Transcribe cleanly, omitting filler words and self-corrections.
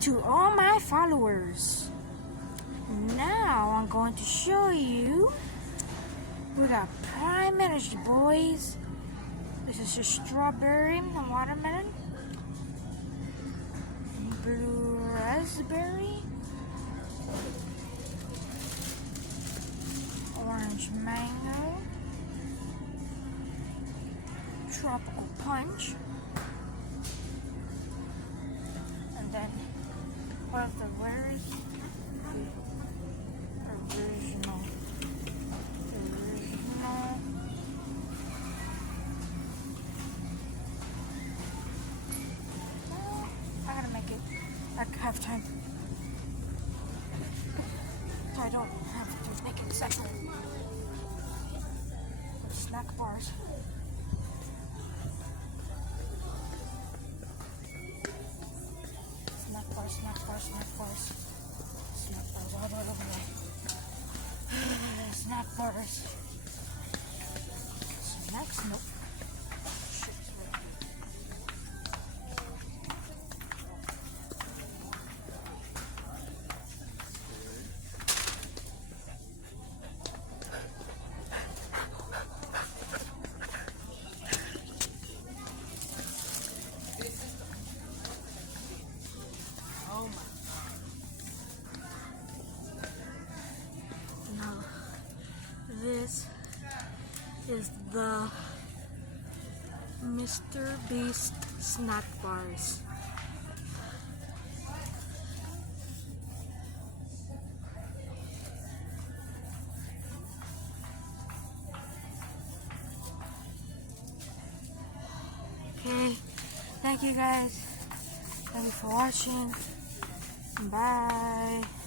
to all my followers. Now I'm going to show you we got prime energy, boys. This is a strawberry and watermelon, blue raspberry, orange mango, tropical punch, and then what if the letters? Original. I gotta make it at halftime, so I don't have to make it separate. Snack bars. Snack bars, snack bars, snack bars. Snack bars all over the way. Snack bars. Snacks? Nope. Shit. Oh my. Now, this is the Mr. Beast snack bars. Okay, thank you guys. Thank you for watching. Bye.